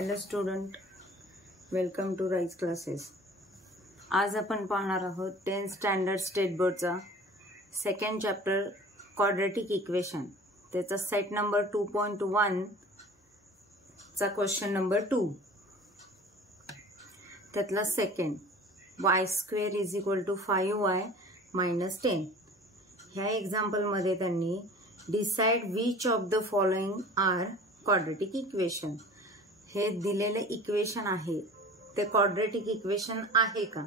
Hello student, welcome to Rise classes. आज आपण पाहणार आहोत 10th स्टँडर्ड स्टेट बोर्डचा सेकंड चॅप्टर क्वाड्रॅटिक इक्वेशन, त्याचा सेट नंबर 2.1 चा क्वेश्चन नंबर 2. त्यातला सेकंड y² = 5y - 10. ह्या एक्झाम्पल मध्ये त्यांनी decide which of the following are quadratic equation, हे दिलेले इक्वेशन आहे ते क्वाड्रॅटिक इक्वेशन आहे का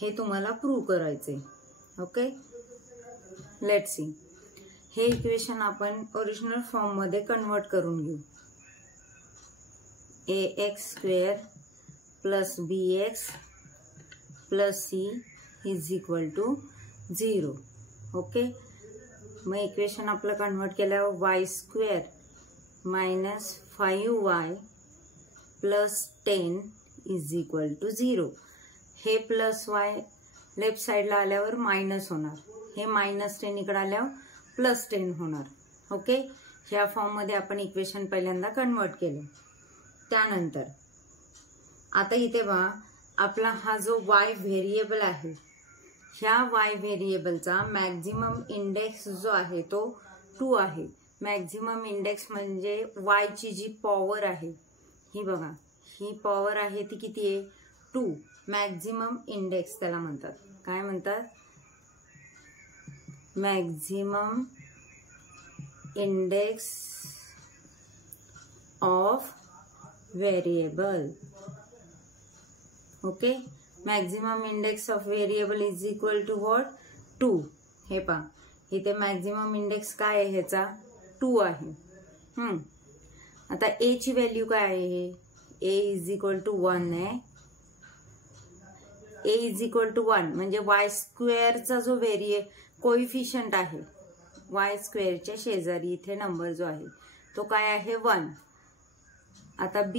हे तुम्हाला प्रूव्ह करायचे. Okay, let's see. हे इक्वेशन आपण ओरिजिनल फॉर्म मध्ये कन्वर्ट करून घेऊ. ax² + bx + c = 0. ओके, मग इक्वेशन आपलं कन्वर्ट केल्यावर y² - 5y + 10 = 0. हे प्लस y लेफ्ट साइडला आल्यावर मायनस होणार, हे -10 इकडे आल्यावर +10 होणार. ओके, ह्या फॉर्म मध्ये आपण इक्वेशन पहिल्यांदा कन्वर्ट केले. त्यानंतर आता इथे पहा, आपला हा जो y व्हेरिएबल आहे, ह्या y व्हेरिएबलचा मॅक्झिमम इंडेक्स जो आहे तो 2 आहे. मॅक्झिमम इंडेक्स म्हणजे y ची जी पॉवर आहे, ही बघा, ही पॉवर आहे ती किती आहे? 2. मॅक्झिमम इंडेक्स त्याला म्हणतात. काय म्हणतात? Maximum index of variable. Okay, maximum index of variable = what? 2. हे पहा, इथे मॅक्झिमम इंडेक्स काय आहे? ह्याचा 2 आहे. आता a ची व्हॅल्यू काय आहे? a = 1 आहे. a = 1 म्हणजे y² चा जो कोइफिशियंट आहे, y² च्या शेजारी इथे नंबर जो आहे तो काय आहे? 1. आता b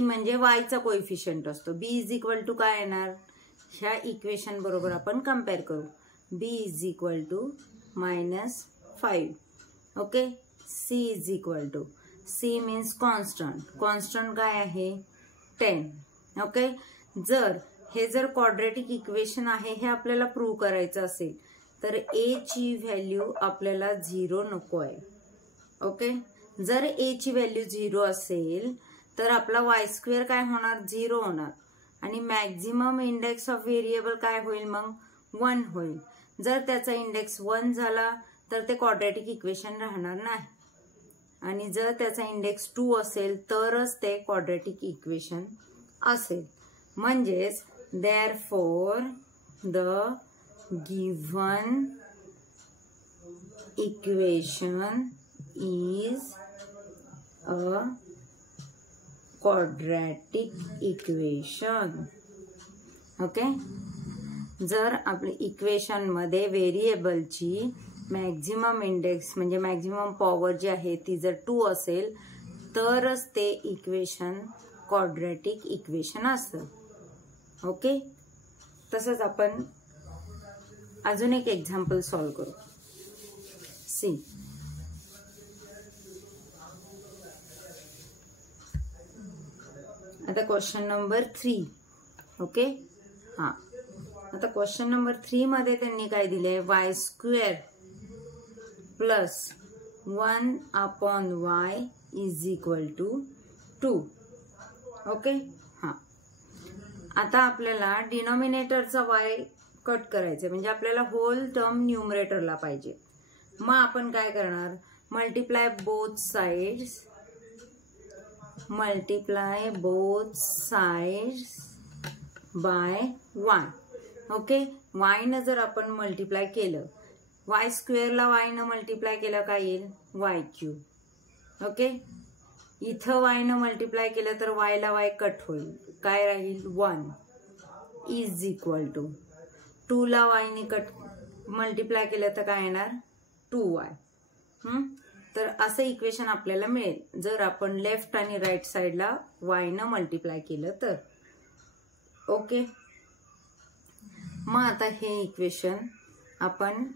म्हणजे y चा कोइफिशियंट असतो. b = काय येणार? ह्या इक्वेशन बरोबर आपण कम्पेअर करू. b = -5. Okay, c means constant. Constant काय आहे? 10. ओके, जर क्वाड्रॅटिक इक्वेशन आहे हे आपल्याला प्रूव्ह करायचं असेल तर a ची व्हॅल्यू आपल्याला 0 नको आहे. ओके, जर a ची व्हॅल्यू 0 असेल तर आपला y² काय होणार? 0 होणार. आणि मॅक्झिमम इंडेक्स ऑफ व्हेरिएबल काय होईल? मग 1 होईल. जर त्याचा इंडेक्स 1 झाला तर ते क्वाड्रॅटिक इक्वेशन राहणार नाही, आणि जर त्याचा इंडेक्स 2 असेल तरच ते क्वाड्रॅटिक इक्वेशन असेल. म्हणजेच therefore the given equation is a quadratic equation. Okay, जर आपल्या इक्वेशन मध्ये व्हेरिएबलची मॅक्झिमम इंडेक्स म्हणजे मॅक्झिमम पॉवर जी आहे ती जर 2 असेल तरच ते इक्वेशन क्वाड्रॅटिक इक्वेशन असतं. ओके, तसंच आपण अजून एक एक्झाम्पल सॉल्व करू. सी, आता क्वेश्चन नंबर 3. ओके, हा, आता क्वेश्चन नंबर 3 मध्ये त्यांनी काय दिले? y² + 1/y = 2. ओके, हा, आता आपल्याला डिनॉमिनेटरचा y कट करायचे म्हणजे आपल्याला होल टर्म न्यूमरेटरला पाहिजे. मग आपण काय करणार? Multiply both sides by y. Okay, y न जर आपण मल्टिप्लाय केलं, y² ला y न मल्टिप्लाय केलं काय येईल? y³. ओके, इथं y न मल्टिप्लाय केलं तर y ला y कट होईल, काय राहील? 1 = 2 ला y ने कट मल्टिप्लाय केलं तर काय येणार? 2y. तर असं इक्वेशन आपल्याला मिळेल जर आपण लेफ्ट आणि राईट साइडला y न मल्टिप्लाय केलं तर. ओके, मग आता हे इक्वेशन आपण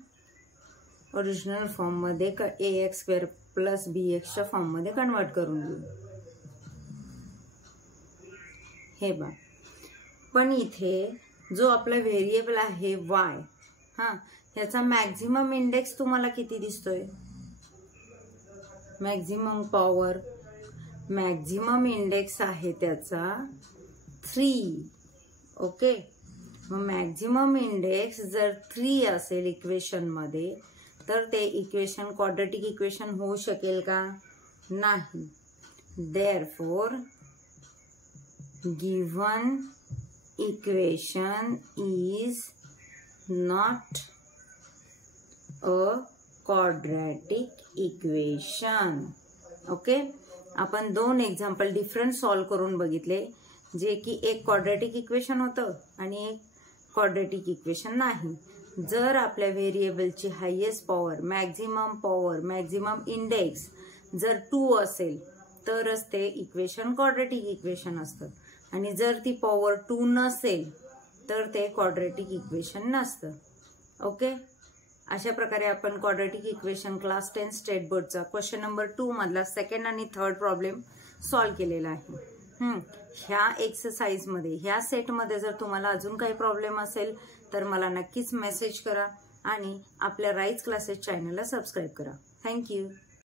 ओरिजिनल फॉर्म मध्ये ax² + bx च्या फॉर्म मध्ये कन्वर्ट करून घेऊ. हे बघ, पण इथे जो आपला व्हेरिएबल आहे y, ह्याचा मॅक्झिमम इंडेक्स तुम्हाला किती दिसतोय? मॅक्झिमम पॉवर, मॅक्झिमम इंडेक्स आहे त्याचा 3. ओके, मग मॅक्झिमम इंडेक्स जर 3 असेल इक्वेशन मध्ये, तर ते इक्वेशन क्वाड्रॅटिक इक्वेशन होऊ शकेल का? नाही. Therefore given equation is not a quadratic equation. Okay, आपण 2 एक्झाम्पल डिफरंट सॉल्व करून बघितले, जे की एक क्वाड्रॅटिक इक्वेशन होतं आणि एक क्वाड्रॅटिक इक्वेशन नाही. जर आपल्या व्हेरिएबलची हायेस्ट पॉवर, मॅक्झिमम इंडेक्स जर 2 असेल तरच ते इक्वेशन क्वाड्रॅटिक इक्वेशन असतं, आणि जर ती पॉवर 2 नसेल तर ते क्वाड्रॅटिक इक्वेशन नसतं. ओके, अशा प्रकारे आपण quadratic equation class 10 state बोर्डचा question number 2 मधला सेकंड आणि थर्ड प्रॉब्लेम सॉल्व केलेला आहे. ह्या एक्सरसाइजमध्ये, ह्या सेटमध्ये जर तुम्हाला अजून काही प्रॉब्लेम असेल तर मला नक्कीच मेसेज करा आणि आपल्या राईज क्लासेस चॅनलला सबस्क्राईब करा. थँक्यू.